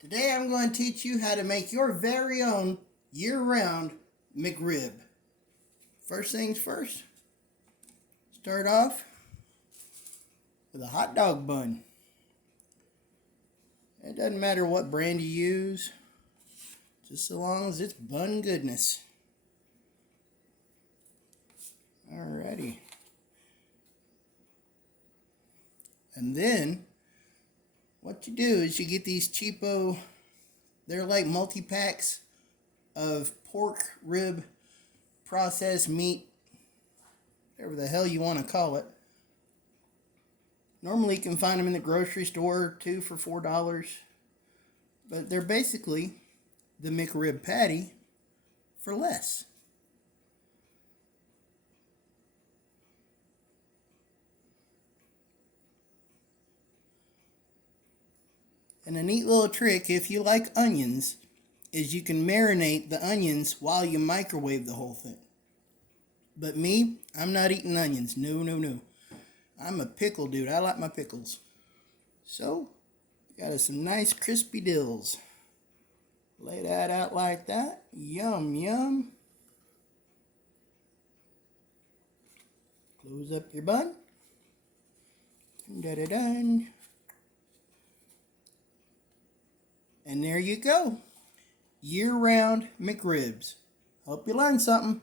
Today I'm going to teach you how to make your very own year-round McRib. First things first, start off with a hot dog bun. It doesn't matter what brand you use, just so long as it's bun goodness. Alrighty. And then what you do is you get these cheapo, they're like multi-packs of pork rib processed meat, whatever the hell you want to call it. Normally you can find them in the grocery store, 2 for $4, but they're basically the McRib patty for less. And a neat little trick, if you like onions, is you can marinate the onions while you microwave the whole thing. But me, I'm not eating onions. No. I'm a pickle dude. I like my pickles. So, got some nice crispy dills. Lay that out like that. Yum, yum. Close up your bun. Da-da-dun. And there you go. Year-round McRibs. Hope you learned something.